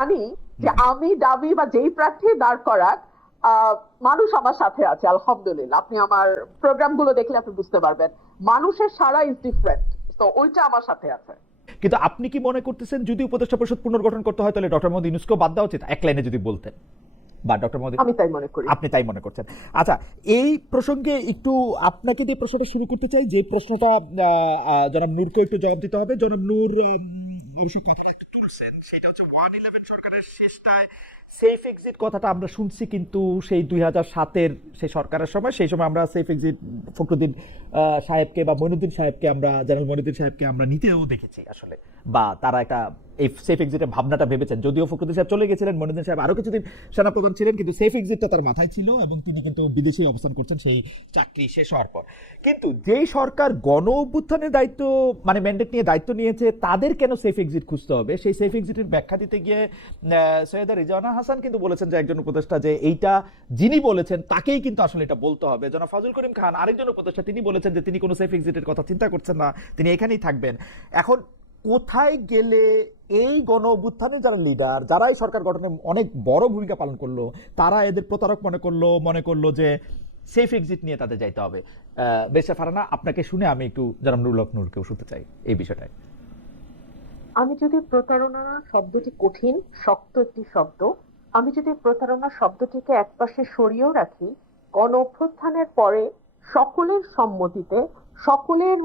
জানি যে আমি দাবি বা যেই প্রার্থী দাঁড় করাক, মানুষ আমার সাথে আছে আলহামদুলিল্লাহ। আপনি আমার প্রোগ্রাম গুলো দেখলে আপনি বুঝতে পারবেন মানুষের সারা ইজ ডিফারেন্ট, তো ওইটা আমার সাথে আছে। কিন্তু আপনি কি মনে করতেছেন যদি উপদেষ্টা পরিষদ পুনর্গঠন করতে হয় তাহলে ডক্টর মোহাম্মদ ইউনূসকেও বাদ দেওয়া উচিত, এক লাইনে যদি বলতেন? বা ডক্টর মোহাম্মদ, আমি তাই মনে করি। আপনি তাই মনে করছেন? আচ্ছা, এই প্রসঙ্গে একটু আপনাকে দিয়ে প্রশ্নটা শুরু করতে চাই, যে প্রশ্নটা জনাব নূরকে একটু জবাব দিতে হবে। জনাব নূর অবশ্য কথাটা একটু তুলছেন, সেটা হচ্ছে 111 সরকারের শেষটায় সেফ এক্সিট কথাটা আমরা শুনছি, কিন্তু সেই 2007-এর সেই সরকারের সময়, সেই সময় আমরা সেফ এক্সিট ফখরুদ্দিন সাহেবকে বা মইনুদ্দিন সাহেবকে, আমরা জেনারেল মইনুদ্দিন সাহেবকে আমরা নিতেও দেখেছি আসলে, বা তারা একটা এই সেফ এক্সিটের ভাবনাটা ভেবেছেন। যদিও ফখরুদ্দিন সাহেব চলে গেছিলেন, মইনুদ্দিন সাহেব আরো কিছুদিন সেনাপ্রধান ছিলেন, কিন্তু সেফ এক্সিটটা তার মাথায় ছিল এবং তিনি কিন্তু বিদেশে অবস্থান করছেন সেই চাকরি শেষ হওয়ার পর। কিন্তু যেই সরকার গণ অভ্যুত্থানের দায়িত্ব মানে ম্যান্ডেট নিয়ে দায়িত্ব নিয়েছে, তাদের কেন সেফ এক্সিট খুঁজতে হবে? সেই সেফ এক্সিটের ব্যাখ্যা দিতে গিয়ে সৈয়দা রিজওয়ানা হাসান কিন্তু বলেছেন যে একজন উপদেষ্টা যে এইটা যিনি বলেছেন তাকেই কিন্তু আসলে এটা বলতে হবে। জনাব ফাজুল করিম খান আরেকজন উপদেষ্টা, তিনি বলেছেন যে তিনি কোনো সেফ এক্সিটের কথা চিন্তা করছেন না, তিনি এখানেই থাকবেন। এখন কোথায় গেলে এই গণ অভ্যুত্থানের যারা লিডার, যারা এই সরকার গঠনে অনেক বড় ভূমিকা পালন করলো, তারা এদের প্রতারক মনে করলো যে সেফ এক্সিট নিয়ে তাদের যাইতে হবে? বেশা ফারানা, আপনাকে শুনে আমি একটু জনাব নুরুল হক নূরকেও শুনতে চাই এই বিষয়টায়। আমি যদি প্রতারণা শব্দটি কঠিন শক্ত একটি শব্দ, আমি যদি প্রতারণা শব্দটিকে একপাশে সরিয়েও রাখি, গণ অভ্যুত্থানের পরে সকলের সম্মতিতে, সকলের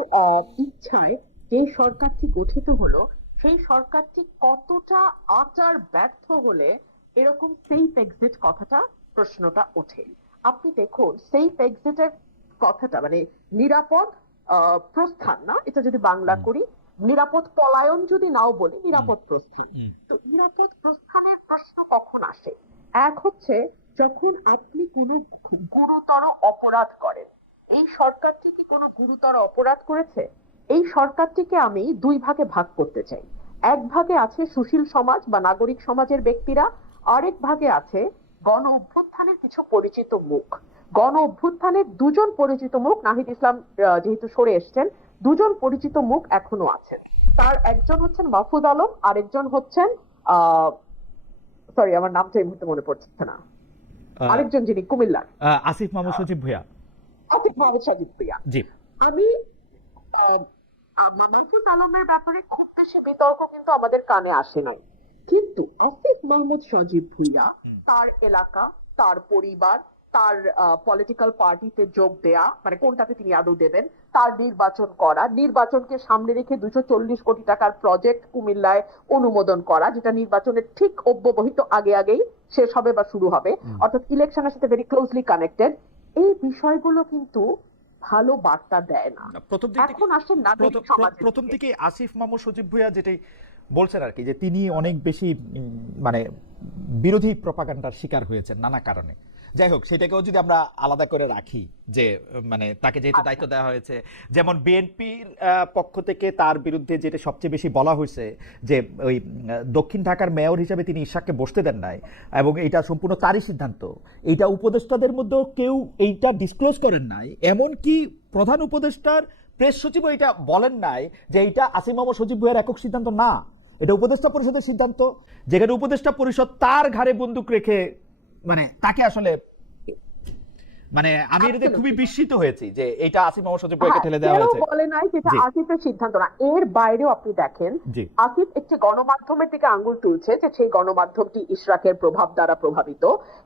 ইচ্ছায় যে সরকারটি গঠিত হলো, সেই সরকারটি কতটা আচার ব্যর্থ হলে এরকম সেফ এক্সিট কথাটা প্রশ্নটা ওঠে। আপনি দেখুন সেফ এক্সিটের কথাটা মানে নিরাপদ প্রস্থান না, এটা যদি বাংলা করি, নিরাপদ পলায়ন যদি নাও বলি, নিরাপদ প্রস্থান। তো নিরাপদ প্রস্থানের প্রশ্ন কখন আসে? এক হচ্ছে যখন আপনি কোনো গুরুতর অপরাধ করেন। এই সরকারটি কি কোনো গুরুতর অপরাধ করেছে? এই সরকারটিকে আমি দুই ভাগে ভাগ করতে চাই। এক ভাগে আছে সুশীল সমাজ বা নাগরিক সমাজের ব্যক্তিরা, আরেক ভাগে আছে গণ অভ্যুত্থানের কিছু পরিচিত মুখ। গণ অভ্যুত্থানের দুজন পরিচিত মুখ, নাহিদ ইসলাম যেহেতু সরে এসছেন, দুজন পরিচিত মুখ এখনো আছেন। তার একজন হচ্ছেন মাহফুজ আলম, আরেকজন হচ্ছেন সরি আমার নামটা এই মুহূর্তে মনে পড়ছে না, আরেকজন যিনি কুমিল্লার, আসিফ মাহমুদ সজীব ভুঁইয়া। আসিফ মাহমুদ সজীব ভুঁইয়া। জি। আমি মাহফুজ আলমের ব্যাপারে খুব বেশি বিতর্ক কিন্তু আমাদের কানে আসে নাই, কিন্তু আসিফ মাহমুদ সজীব ভুঁইয়া, তার এলাকা, তার পরিবার, তার পলিটিক্যাল পার্টিতে যোগ দেয়া, মানে কোনটাতে তিনি আদৌ দেবেন, তার নির্বাচন করা, নির্বাচনকে সামনে রেখে 240 কোটি টাকার প্রজেক্ট কুমিল্লায় অনুমোদন করা, যেটা নির্বাচনের ঠিক অব্যবহিত আগেই শেষ হবে বা শুরু হবে, অর্থাৎ ইলেকশনের সাথে ভেরি ক্লোজলি কানেক্টেড। এই বিষয়গুলো কিন্তু ভালো বার্তা দেয় না। এখন আসেন নাগরিক সমাজের প্রথম থেকে আসিফ মাহমুদ সজীব ভুঁইয়া যেটাই বলছেন আর কি, যে তিনি অনেক বেশি মানে বিরোধী প্রপাগান্ডার শিকার হয়েছেন নানা কারণে। যাই হোক, সেটাকেও যদি আমরা আলাদা করে রাখি, যে মানে তাকে যেহেতু দায়িত্ব দেওয়া হয়েছে, যেমন বিএনপির পক্ষ থেকে তার বিরুদ্ধে যেটা সবচেয়ে বেশি বলা হয়েছে যে ওই দক্ষিণ ঢাকার মেয়র হিসেবে তিনি ইশাককে বসতে দেন নাই, এবং এটা সম্পূর্ণ তারই সিদ্ধান্ত। এইটা উপদেষ্টাদের মধ্যেও কেউ এইটা ডিসক্লোজ করেন নাই, এমনকি প্রধান উপদেষ্টার প্রেস সচিবও এটা বলেন নাই যে এইটা আসিফ মাহমুদ সজীব ভুঁইয়ার একক সিদ্ধান্ত না, এটা উপদেষ্টা পরিষদের সিদ্ধান্ত। যেখানে উপদেষ্টা পরিষদ তার ঘাড়ে বন্দুক রেখে মানে তাকে আসলে মানে আমি এটাতে খুবই বিস্মিত হয়েছি যে এটা আসিফ মাহমুদ সজীব ভুঁইয়াকে ঠেলে দেওয়া হয়েছে। বলে নাই যে এটা আসিফের সিদ্ধান্ত না। এর বাইরেও আপনি দেখেন আসিফ একটি গণমাধ্যমের দিকে আঙ্গুল তুলছে যে সেই গণমাধ্যমটি ইশরাকের প্রভাব দ্বারা প্রভাবিত,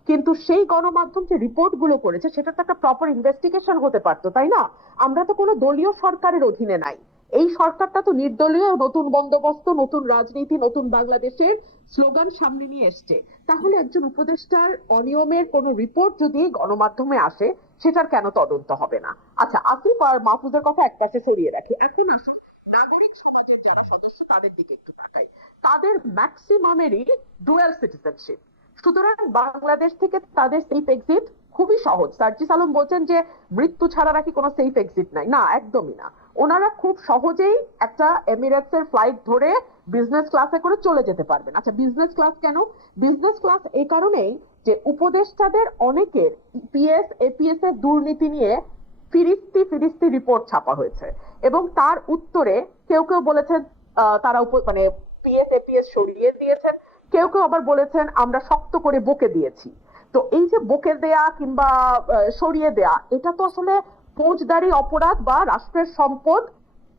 কিন্তু সেই গণমাধ্যম যে রিপোর্ট গুলো করেছে সেটা তো একটা প্রপার ইনভেস্টিগেশন হতে পারতো, তাই না? আমরা তো কোনো দলীয় সরকারের অধীনে নাই, এই সরকারটা তো নির্দলীয়, নতুন বন্দোবস্ত, নতুন রাজনীতি, নতুন বাংলাদেশের স্লোগান সামনে নিয়ে এসছে। তাহলে একজন উপদেষ্টার অনিয়মের কোন রিপোর্ট যদি গণমাধ্যমে আসে, সেটার কেন তদন্ত হবে না? আচ্ছা, আসিফ আর মাহফুজের কথা একপাশে সরিয়ে রাখি, এখন আসুন নাগরিক সমাজের যারা সদস্য তাদের দিকে একটু তাকাই। তাদের ম্যাক্সিমামেরই ডুয়াল সিটিজেনশিপ, সুতরাং বাংলাদেশ থেকে তাদের সেফ এক্সিট খুবই সহজ। সার্জিস আলম বলছেন যে মৃত্যু ছাড়া নাকি কোনো সেফ এক্সিট নাই, না একদমই না। ওনারা খুব সহজেই একটা এমিরেটস এর ফ্লাইট ধরে বিজনেস ক্লাসে করে চলে যেতে পারবেন। আচ্ছা, বিজনেস ক্লাস কেন? বিজনেস ক্লাস এই কারণেই যে উপদেষ্টাদের অনেকের পিএস এপিএস এর দুর্নীতি নিয়ে ফিরিস্তি ফিরিস্তি রিপোর্ট ছাপা হয়েছে, এবং তার উত্তরে কেউ কেউ বলেছেন তারা মানে পিএস এপিএস সরিয়ে দিয়েছেন, কেউ কেউ আবার বলেছেন আমরা শক্ত করে বকে দিয়েছি। তো এই যে বকে দেয়া কিংবা সরিয়ে দেয়া, এটা তো আসলে ফৌজদারি অপরাধ বা রাষ্ট্রের সম্পদ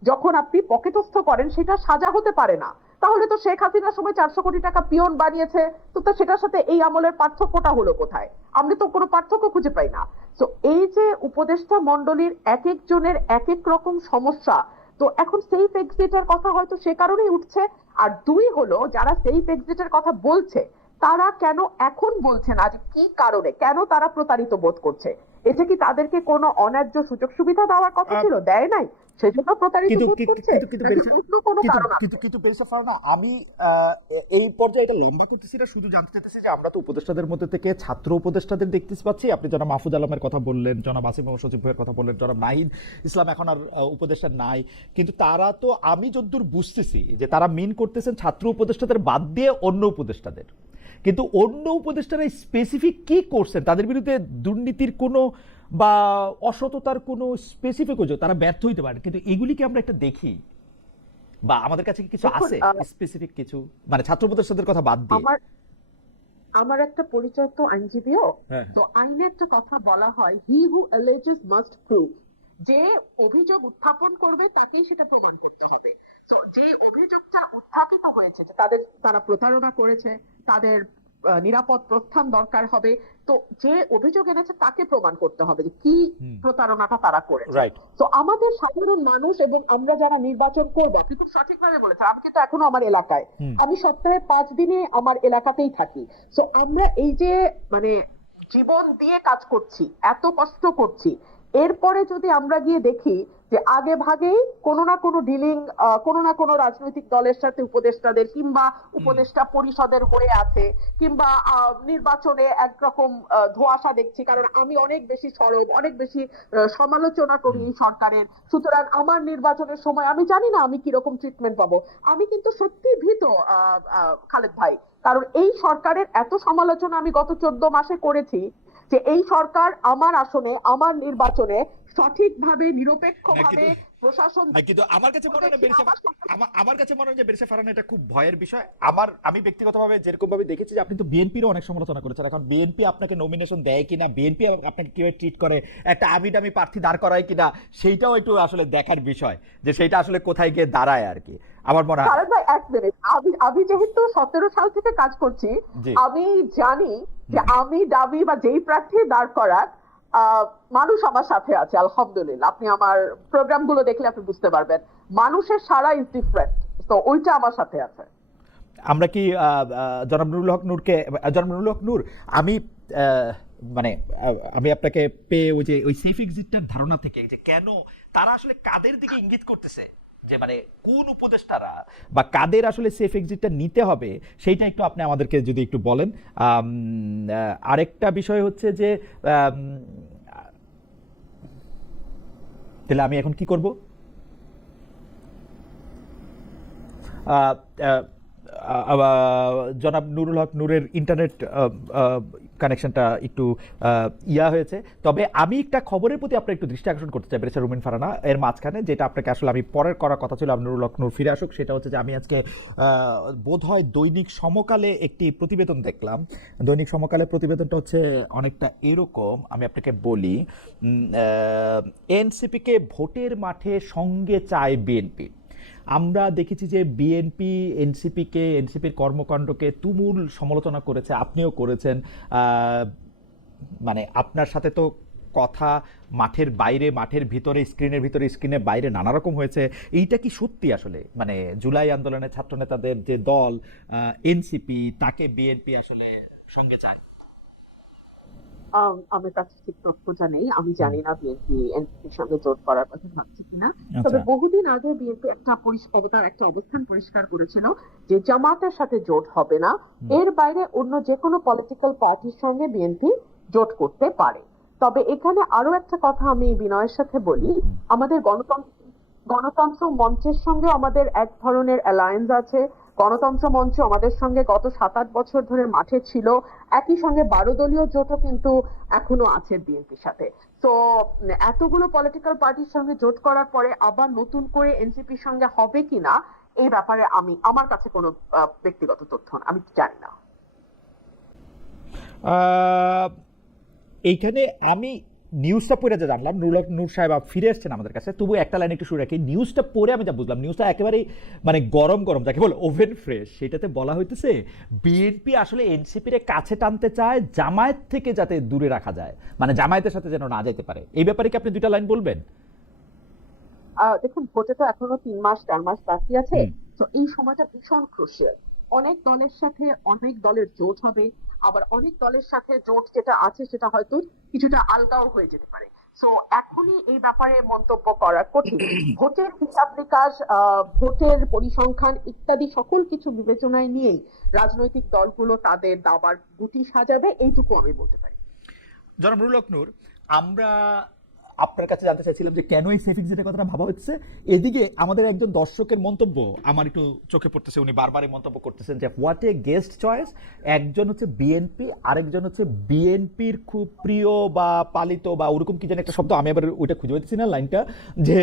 যখন আপনি পকেটস্থ করেন সেটা সাজা হতে পারে না। তাহলে তো শেখ হাসিনার সময় 400 কোটি টাকা পিয়ন বানিয়েছে, তো সেটার সাথে এই আমলের পার্থক্যটা হলো কোথায়? আমরা তো কোনো পার্থক্য খুঁজে পাই না। তো এই যে উপদেষ্টা মন্ডলীর এক একজনের এক এক রকম সমস্যা, তো এখন সেফ এক্সিটের কথা হয়তো সে কারণেই উঠছে। আর দুই হলো, যারা সেফ এক্সিটের কথা বলছে তারা কেন এখন বলছে না, যে কি কারণে, কেন তারা প্রতারিত বোধ করছে? এটা কি তাদেরকে কোনো অন্যায্য সুযোগ সুবিধা দেওয়ার কথা ছিল, দেয় নাই, সেজন্য প্রতারিত কিন্তু বোধ কিন্তু করছে, কিন্তু কিন্তু নাকি বেরিসা অন্য কোনো কিন্তু কারণ আছে? কিন্তু কিন্তু বেরিসা ফারহানা, আমি এই পর্যায়ে এটা লম্বা করতেছি না, শুধু জানতে চাইতেছি যে আমরা তো উপদেষ্টাদের মধ্যে থেকে ছাত্র উপদেষ্টাদের দেখতে পাচ্ছি। আপনি জনাব মাহফুজ আলমের কথা বললেন, জনাব আসিফ মোহাম্মদ সজীব ভাইয়ের কথা বললেন, জনাব নাহিদ ইসলাম এখন আর উপদেষ্টা নাই, কিন্তু তারা তো, আমি যতদূর বুঝতেছি যে তারা মিন করতেছেন ছাত্র উপদেষ্টাদের বাদ দিয়ে অন্য উপদেষ্টাদের। কিন্তু অন্য উপদেষ্টারা স্পেসিফিক কি করছেন, তাদের বিরুদ্ধে দুর্নীতির কোনো বা অসততার কোনো স্পেসিফিক অভিযোগ, তারা ব্যর্থ হইতে পারে, কিন্তু এগুলিকে আমরা একটা দেখি বা আমাদের কাছে কি কিছু দেখুন, আছে স্পেসিফিক কিছু, মানে ছাত্র উপদেষ্টাদের কথা বাদ দিয়ে? আমার আমার একটা পরিচয় তো আইনজীবীও। হ্যাঁ, তো আইনে একটা কথা বলা হয়, হি হু অ্যালেজেস মাস্ট প্রুভ। যে অভিযোগ উত্থাপন করবে তাকেই সেটা প্রমাণ করতে হবে। তো যে অভিযোগটা উত্থাপিত হয়েছে যে তারা প্রতারণা করেছে, তাদের নিরাপদ প্রস্থান দরকার হবে, তো যে অভিযোগ এনেছে তাকে প্রমাণ করতে হবে যে কি হুম, প্রতারণাটা তারা করেছে। রাইট। তো আমাদের সাধারণ মানুষ এবং আমরা যারা নির্বাচন করবো, আপনি খুব সঠিকভাবে বলেছেন, আমি কিন্তু এখনো আমার এলাকায়, হুম, আমি সপ্তাহে 5 দিনে আমার এলাকাতেই থাকি। তো আমরা এই যে মানে জীবন দিয়ে কাজ করছি, এত কষ্ট করছি, এরপরে যদি আমরা গিয়ে দেখি যে আগে ভাগেই কোনো না কোনো ডিলিং কোনো না কোনো রাজনৈতিক দলের সাথে উপদেষ্টাদের কিংবা উপদেষ্টা পরিষদের হয়ে আছে, কিংবা নির্বাচনে একরকম ধোঁয়াশা দেখছি, কারণ আমি অনেক বেশি সরব, অনেক বেশি সমালোচনা করি এই সরকারের, সুতরাং আমার নির্বাচনের সময় আমি জানি না আমি কিরকম ট্রিটমেন্ট পাবো। আমি কিন্তু সত্যি ভীত, খালেদ ভাই, কারণ এই সরকারের এত সমালোচনা আমি গত 14 মাসে করেছি, যে এই সরকার আমার আসনে, আমার নির্বাচনে সঠিকভাবে না নিরপেক্ষভাবে কিন্তু প্রশাসন না, কিন্তু আমার কাছে মনে হয় না বেরিসা, আমার সরকার- আমার কাছে মনে হয় যে বেরিসা ফারহানা এটা খুব ভয়ের বিষয়। আমি ব্যক্তিগতভাবে যেরকম ভাবে দেখেছি যে আপনি তো বিএনপিরও অনেক সমালোচনা করেছেন, এখন বিএনপি আপনাকে নমিনেশন দেয় কিনা, বিএনপি আপনাকে কিভাবে ট্রিট করে, একটা আমি দামি প্রার্থী দাঁড় করায় কিনা, সেইটাও একটু আসলে দেখার বিষয়, যে সেইটা আসলে কোথায় গিয়ে দাঁড়ায় আর কি, আমার মনে হয়। কারণ ভাই, 1 মিনিট, আমি যেহেতু 17 সাল থেকে কাজ করছি, জি, আমি জানি যে আমি দাবি বা যেই প্রার্থী দাঁড় করার, মানুষ আমার সাথে আছে আলহামদুলিল্লাহ। আপনি আমার প্রোগ্রাম গুলো দেখলে আপনি বুঝতে পারবেন, মানুষের সারা ইজ ডিফারেন্ট, তো ওইটা আমার সাথে আছে। আমরা কি জনাব নুরুল হক নূরকে, জনাব নুরুল হক নূর, আমি মানে আমি আপনাকে পেয়ে ওই যে ওই সেফ এক্সিটটার ধারণা থেকে, যে কেন তারা আসলে কাদের দিকে ইঙ্গিত করতেছে, যে মানে কোন উপদেষ্টারা বা কাদের আসলে সেফ এক্সিটটা নিতে হবে, সেইটা একটু আপনি আমাদেরকে যদি একটু বলেন। আরেকটা বিষয় হচ্ছে যে আম, তাহলে আমি এখন কি করব? আহ, আহ, জনাব নুরুল হক নূরের ইন্টারনেট কানেকশনটা একটু হয়েছে, তবে আমি একটা খবরের প্রতি আপনার একটু দৃষ্টি আকর্ষণ করতে চাই বেরেসা রুমিন ফারহানা, এর মাঝখানে যেটা আপনাকে আসলে আমি পরের করার কথা ছিল, নুরুল হক নূর ফিরে আসুক, সেটা হচ্ছে যে আমি আজকে বোধহয় দৈনিক সমকালে একটি প্রতিবেদন দেখলাম। দৈনিক সমকালে প্রতিবেদনটা হচ্ছে অনেকটা এরকম, আমি আপনাকে বলি, এনসিপিকে ভোটের মাঠে সঙ্গে চায় বিএনপি। আমরা দেখেছি যে বিএনপি এনসিপির কর্মকাণ্ডকে তুমুল সমালোচনা করেছে, আপনিও করেছেন। মানে আপনার সাথে তো কথা মাঠের বাইরে, মাঠের ভিতরে, স্ক্রিনের ভিতরে, স্ক্রিনের বাইরে নানা রকম হয়েছে। এইটা কি সত্যি আসলে, মানে জুলাই আন্দোলনে ছাত্র নেতাদের যে দল এনসিপি, তাকে বিএনপি আসলে সঙ্গে চায়? আমার কাছে ঠিক তথ্যটা নেই, আমি হুম, জানি না বিএনপি এনসিপির সঙ্গে জোট করার কথা ভাবছে কিনা। তবে আচ্ছা, বহুদিন আগে বিএনপি তার একটা অবস্থান পরিষ্কার করেছিল যে জামাতের সাথে জোট হবে না, হুম, এর বাইরে অন্য যে কোনো পলিটিক্যাল পার্টির সঙ্গে বিএনপি জোট করতে পারে। তবে এখানে আরো একটা কথা আমি বিনয়ের সাথে বলি, হুম, আমাদের গণতন্ত্র মঞ্চের সঙ্গে আমাদের এক ধরনের অ্যালায়েন্স আছে। গণতন্ত্র মঞ্চ আমাদের সঙ্গে গত 7-8 বছর ধরে মাঠে ছিল, একই সঙ্গে 12 দলীয় জোটও কিন্তু এখনো আছে বিএনপির সাথে। তো এতগুলো পলিটিক্যাল পার্টির সঙ্গে জোট করার পরে আবার নতুন করে এনসিপির সঙ্গে হবে কিনা, এই ব্যাপারে আমার কাছে কোনো ব্যক্তিগত তথ্য আমি জানি না। আহ, এইখানে আমি নিউজটা পড়ে যা জানলাম, নূর সাহেব ফিরে এসছেন আমাদের কাছে, তবু একটা লাইন একটু শুরু রাখি। নিউজটা পড়ে আমি যা বুঝলাম, নিউজটা একেবারেই মানে গরম গরম, যাকে বলে ওভেন ফ্রেশ। সেটাতে বলা হইতেছে বিএনপি আসলে এনসিপির কাছে টানতে চায় জামায়াত থেকে যাতে দূরে রাখা যায়, মানে জামায়াতের সাথে যেন না যেতে পারে। এই ব্যাপারে কি আপনি দুইটা লাইন বলবেন? দেখুন, ভোটে তো এখনো 3 মাস 4 মাস বাকি আছে। হুম। তো এই সময়টা ভীষণ ক্রুশিয়াল। অনেক দলের সাথে অনেক দলের জোট হবে, আবার অনেক দলের সাথে জোট যেটা আছে সেটা হয়তো কিছুটা আলগাও হয়ে যেতে পারে। তো এখনই এই ব্যাপারে মন্তব্য করা কঠিন। ভোটের হিসাব নিকাশ, ভোটের পরিসংখ্যান ইত্যাদি সকল কিছু বিবেচনায় নিয়েই রাজনৈতিক দলগুলো তাদের দাবার গুটি সাজাবে, এইটুকু আমি বলতে পারি। জনাব নুরুল হক নূর, আমরা আপনার কাছে জানতে চাইছিলাম যে কেন এই সেফ এক্সিটের কথাটা ভাবা হচ্ছে। এদিকে আমাদের একজন দর্শকের মন্তব্য আমার একটু চোখে পড়তেছে, উনি বারবারই মন্তব্য করতেছেন যে হোয়াট এ গেস্ট চয়েস। একজন হচ্ছে বিএনপি, আরেকজন হচ্ছে বিএনপির খুব প্রিয় বা পালিত বা ওরকম কি জানি একটা শব্দ, আমি আবার ওইটা খুঁজে পাচ্ছি না লাইনটা, যে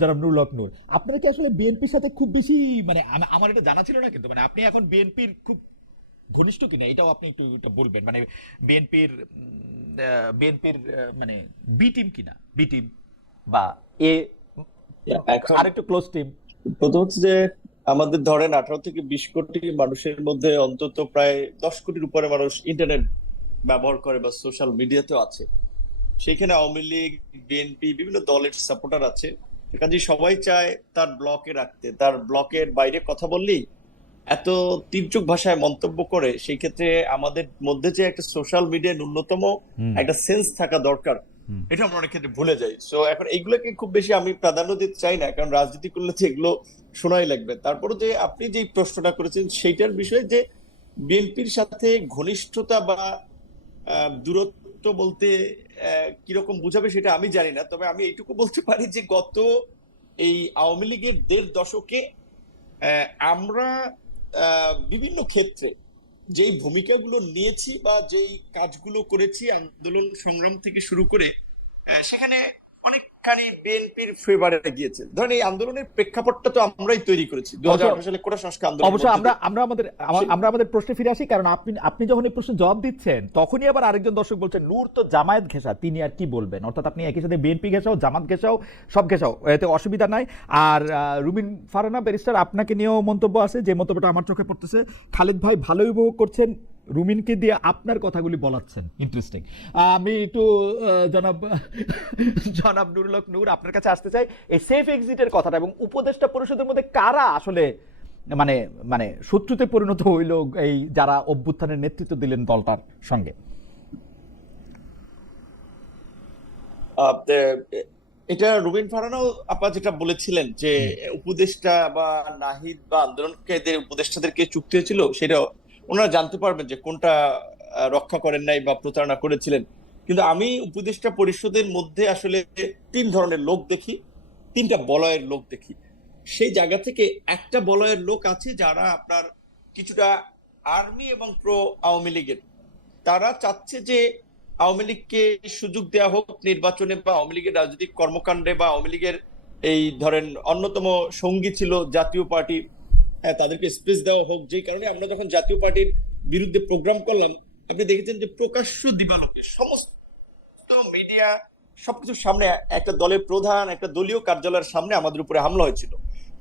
জনাব নুরুল হক নূর, আপনারা কি আসলে বিএনপির সাথে খুব বেশি, মানে আমার এটা জানা ছিল না, কিন্তু মানে আপনি এখন বিএনপির খুব ঘনিষ্ঠ কিনা এটাও আপনি একটু একটু বলবেন, মানে বিএনপির বিএনপির মানে বি টিম কিনা, বি টিম বা এ এখন আরেকটু ক্লোজ টিম। প্রথম হচ্ছে যে আমাদের ধরেন 18 থেকে 20 কোটি মানুষের মধ্যে অন্তত প্রায় 10 কোটির উপরে মানুষ ইন্টারনেট ব্যবহার করে বা সোশ্যাল মিডিয়াতেও আছে। সেইখানে আওয়ামী লীগ, বিএনপি বিভিন্ন দলের সাপোর্টার আছে। কাজে সবাই চায় তার ব্লকে রাখতে, তার ব্লকের বাইরে কথা বললেই এত তীর্যক ভাষায় মন্তব্য করে। সেই ক্ষেত্রে আমাদের মধ্যে যে একটা সোশ্যাল মিডিয়া ন্যূনতম একটা সেন্স থাকা দরকার, এটা আমরা অনেক ক্ষেত্রে ভুলে যাই। সো এখন এইগুলোকে খুব বেশি আমি প্রাধান্য দিতে চাই না, কারণ রাজনীতি করলে তো এগুলো শোনাই লাগবে। তারপরে যে আপনি যে প্রশ্নটা করেছেন সেইটার বিষয়ে যে বিএনপির সাথে ঘনিষ্ঠতা বা দূরত্ব বলতে কিরকম বুঝাবে সেটা আমি জানি না। তবে আমি এইটুকু বলতে পারি যে গত এই আওয়ামী লীগের 1.5 দশকে আমরা বিভিন্ন ক্ষেত্রে যেই ভূমিকাগুলো নিয়েছি বা যেই কাজগুলো করেছি আন্দোলন সংগ্রাম থেকে শুরু করে, সেখানে অনেকখানি বিএনপির ফেভারে গিয়েছে। ধরেন এই আন্দোলনের প্রেক্ষাপটটা তো আমরাই তৈরি করেছি 2018 সালে কোটা সংস্কার আন্দোলন। অবশ্য আমরা আমাদের প্রশ্নে ফিরে আসি, কারণ আপনি যখন এই প্রশ্নের জবাব দিচ্ছেন তখনই আবার আরেকজন দর্শক বলছেন নূর তো জামায়াত ঘেঁষা, তিনি আর কি বলবেন। অর্থাৎ আপনি একই সাথে বিএনপি ঘেঁষাও, জামাত ঘেঁষাও, সব ঘেঁষাও, এতে অসুবিধা নাই। আর রুমিন ফারহানা ব্যারিস্টার, আপনাকে নিয়েও মন্তব্য আছে, যে মন্তব্যটা আমার চোখে পড়তেছে। খালিদ ভাই ভালোই উপভোগ করছেন, রুমিনকে দিয়ে আপনার কথাগুলি বলাচ্ছেন, ইন্টারেস্টিং। আমি একটু জনাব নুরুল হক নূর, আপনার কাছে আসতে চাই এই সেফ এক্সিটের কথাটা এবং উপদেষ্টা পরিষদের মধ্যে কারা আসলে মানে মানে শত্রুতে পরিণত হইল এই যারা অভ্যুত্থানের নেতৃত্ব দিলেন দলটার সঙ্গে। এটা রুবিন ফারহানাও আপা যেটা বলেছিলেন যে উপদেষ্টা বা নাহিদ বা আন্দোলনকারীদের উপদেষ্টাদেরকে চুক্তি হয়েছিল, সেটা ওনারা জানতে পারবেন যে কোনটা রক্ষা করেন নাই বা প্রতারণা করেছিলেন। কিন্তু আমি উপদেষ্টা পরিষদের মধ্যে আসলে 3 ধরনের লোক দেখি, 3টা বলয়ের লোক দেখি। সেই জায়গা থেকে একটা বলয়ের লোক আছে যারা আপনার কিছুটা আর্মি এবং প্রো আওয়ামী লীগের। তারা চাচ্ছে যে আওয়ামী লীগকে সুযোগ দেওয়া হোক নির্বাচনে বা আওয়ামী লীগের রাজনৈতিক কর্মকাণ্ডে, বা আওয়ামী লীগের এই ধরেন অন্যতম সঙ্গী ছিল জাতীয় পার্টি, তাদেরকে স্পেস দেওয়া হোক। যে কারণে আমরা যখন জাতীয় পার্টির বিরুদ্ধে প্রোগ্রাম করলাম, আপনি দেখেছেন যে প্রকাশ্য দিবালোকে সমস্ত মিডিয়া সবকিছুর সামনে একটা দলের প্রধান, একটা দলীয় কার্যালয়ের সামনে আমাদের উপরে হামলা হয়েছিল।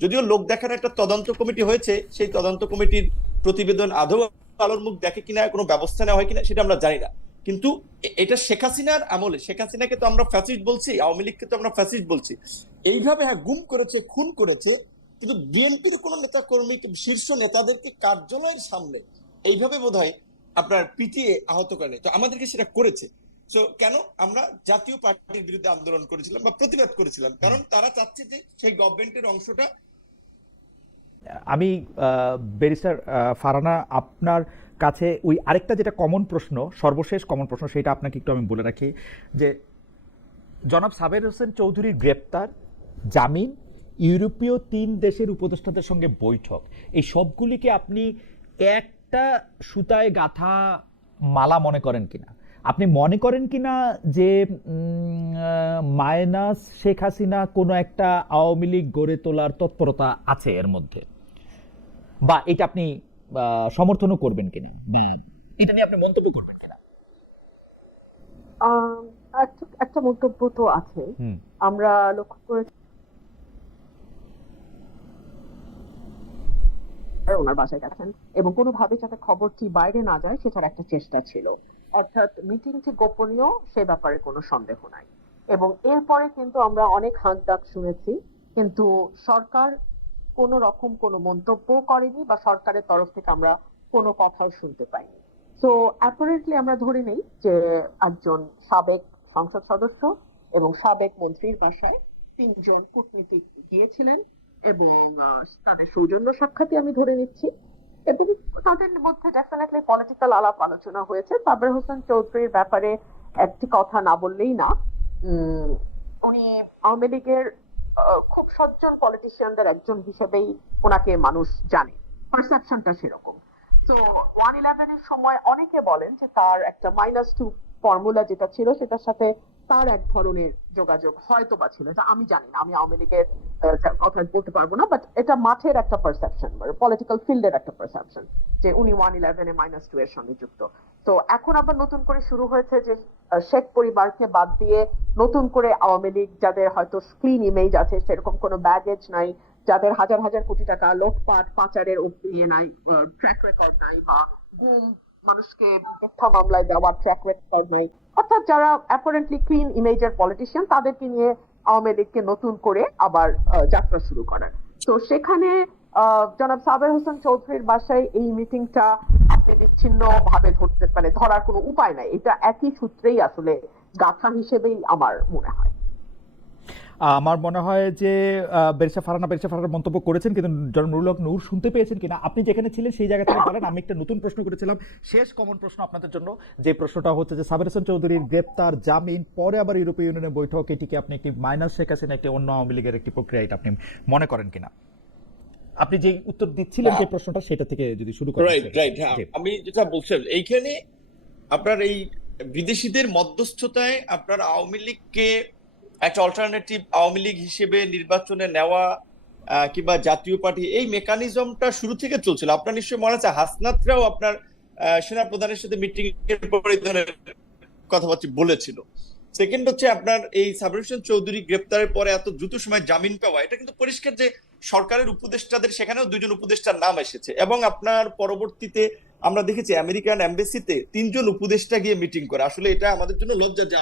যদিও লোক দেখার একটা তদন্ত কমিটি হয়েছে, সেই তদন্ত কমিটির প্রতিবেদন আদৌ আলোর মুখ দেখে কিনা, কোনো ব্যবস্থা নেওয়া হয় কিনা সেটা আমরা জানি না। কিন্তু এটা শেখ হাসিনার আমলে, শেখ হাসিনাকে তো আমরা ফ্যাসিস্ট বলছি, আওয়ামী লীগকে তো আমরা ফ্যাসিস্ট বলছি। এইভাবে গুম করেছে, খুন করেছে, কিন্তু বিএনপির কোন নেতা কর্মী, শীর্ষ নেতাদেরকে কার্যালয়ের সামনে এইভাবে বোধহয় আপনার পিটিয়ে আহত করেনি। তো আমাদেরকে সেটা করেছে। তো কেন আমরা জাতীয় পার্টির বিরুদ্ধে আন্দোলন করেছিলাম বা প্রতিবাদ করেছিলাম? কারণ তারা চাচ্ছে যে সেই গভর্নমেন্টের অংশটা। আমি ব্যারিস্টার ফারহানা, আপনার কাছে ওই আরেকটা যেটা কমন প্রশ্ন, সর্বশেষ কমন প্রশ্ন, সেটা আপনাকে একটু আমি বলে রাখি, যে জনাব সাবের হোসেন চৌধুরীর গ্রেপ্তার, জামিন, ইউরোপীয় 3 দেশের উপদেষ্টাদের সঙ্গে বৈঠক, এই সবগুলিকে আপনি একটা সুতায় গাঁথা মালা মনে করেন কিনা? আপনি মনে করেন কিনা যে মাইনাস শেখ হাসিনা কোনো একটা আওয়ামী লীগ গড়ে তোলার তৎপরতা আছে এর মধ্যে, বা এটা আপনি সমর্থনও করবেন কিনা, বা এটা নিয়ে আপনি মন্তব্য করবেন কিনা? আহ, একটা মন্তব্য তো আছে। হুম। আমরা লক্ষ্য করেছি ওনার বাসায় গেছেন এবং কোনোভাবে যাতে খবরটি বাইরে না যায় সেটার একটা চেষ্টা ছিল, অর্থাৎ মিটিংটি গোপনীয় সে ব্যাপারে কোনো সন্দেহ নাই। এবং এরপরে কিন্তু আমরা অনেক হাঁক ডাক শুনেছি, কিন্তু সরকার কোনো রকম কোনো মন্তব্য করেনি বা সরকারের তরফ থেকে আমরা কোনো কথাও শুনতে পাইনি। তো অ্যাপারেন্টলি আমরা ধরে নেই যে একজন সাবেক সংসদ সদস্য এবং সাবেক মন্ত্রীর বাসায় তিনজন কূটনীতিক গিয়েছিলেন এবং তাদের সৌজন্য সাক্ষাৎই আমি ধরে নিচ্ছি। এবং তাদের মধ্যে ডেফিনেটলি পলিটিক্যাল আলাপ আলোচনা হয়েছে। সাবের হোসেন চৌধুরীর ব্যাপারে একটি কথা না বললেই না। উনি আওয়ামী লীগের খুব সজ্জন পলিটিশিয়ানদের একজন হিসেবেই ওনাকে মানুষ জানে, পারসেপশনটা সেরকম। তো 111 এর সময় অনেকে বলেন যে তার একটা -2 ফর্মুলা যেটা ছিল সেটার সাথে তার এক ধরনের যোগাযোগ হয়তো বা ছিল, এটা আমি জানি না, আমি আওয়ামী লীগের কথা বলতে পারবো না, বাট এটা মাঠের একটা পারসেপশন, পলিটিক্যাল ফিল্ডের একটা পারসেপশন যে উনি 111 এ -2 এর সঙ্গে যুক্ত। তো এখন আবার নতুন করে শুরু হয়েছে যে শেখ পরিবারকে বাদ দিয়ে নতুন করে আওয়ামী লীগ যাদের হয়তো ক্লিন ইমেজ আছে, সেরকম কোনো ব্যাগেজ নাই, যাদের হাজার হাজার কোটি টাকা লোটপাট পাচারের ইয়ে নাই, ট্র্যাক রেকর্ড নাই, বা গুম মানুষকে মিথ্যা মামলায় দেওয়ার ট্র্যাক রেকর্ড নাই, অর্থাৎ যারা অ্যাপারেন্টলি ক্লিন ইমেজের পলিটিশিয়ান, তাদেরকে নিয়ে আওয়ামী লীগকে নতুন করে আবার যাত্রা শুরু করার। তো সেখানে জনাব সাবের হোসেন চৌধুরীর বাসায় এই মিটিংটা আপনি বিচ্ছিন্ন ভাবে ধরতে ধরার কোনো উপায় নাই, এটা একই সূত্রেই আসলে গাথা হিসেবেই আমার মনে হয়। আমার মনে হয় যে বেরসা ফারহানা মন্তব্য করেছেন, কিন্তু জনাব নুরুল হক নূর শুনতে পেয়েছেন কিনা আপনি যেখানে ছিলেন সেই জায়গা থেকে বলেন। আমি একটা নতুন প্রশ্ন করেছিলাম, শেষ কমন প্রশ্ন আপনাদের জন্য, যে প্রশ্নটা হচ্ছে যে সাবের হোসেন চৌধুরীর গ্রেপ্তার, জামিন, পরে আবার ইউরোপীয় ইউনিয়নের বৈঠক, এটিকে আপনি একটি মাইনাস শেখ হাসিনা একটি অন্য আওয়ামী লীগের একটি প্রক্রিয়া, এটা আপনি মনে করেন কিনা? আপনি যে উত্তর দিচ্ছিলেন যে প্রশ্নটা, সেটা থেকে যদি শুরু করেন। রাইট রাইট হ্যাঁ, আমি যেটা বলছিলাম এইখানে আপনার এই বিদেশিদের মধ্যস্থতায় আপনার আওয়ামী লীগকে একটা অল্টারনেটিভ আওয়ামী লীগ হিসেবে নির্বাচনে নেওয়া কিংবা জাতীয় পার্টি, এই মেকানিজমটা শুরু থেকে চলছিল। আপনার নিশ্চয়ই মনে আছে হাসনাতরাও আপনার সেনা প্রধানের সাথে মিটিং এর পরে এই ধরনের কথাবার্তা বলেছিল। সেকেন্ড হচ্ছে আপনার এই সাবের হোসেন চৌধুরী গ্রেপ্তারের পরে এত দ্রুত সময় জামিন পাওয়া, এটা কিন্তু পরিষ্কার যে সরকারের উপদেষ্টাদের সেখানেও দুইজন উপদেষ্টার নাম এসেছে। এবং আপনার পরবর্তীতে আমরা দেখেছি আমেরিকান এমবেসিতে 3 জন উপদেষ্টা গিয়ে মিটিং করে। আসলে এটা আমাদের জন্য লজ্জা যে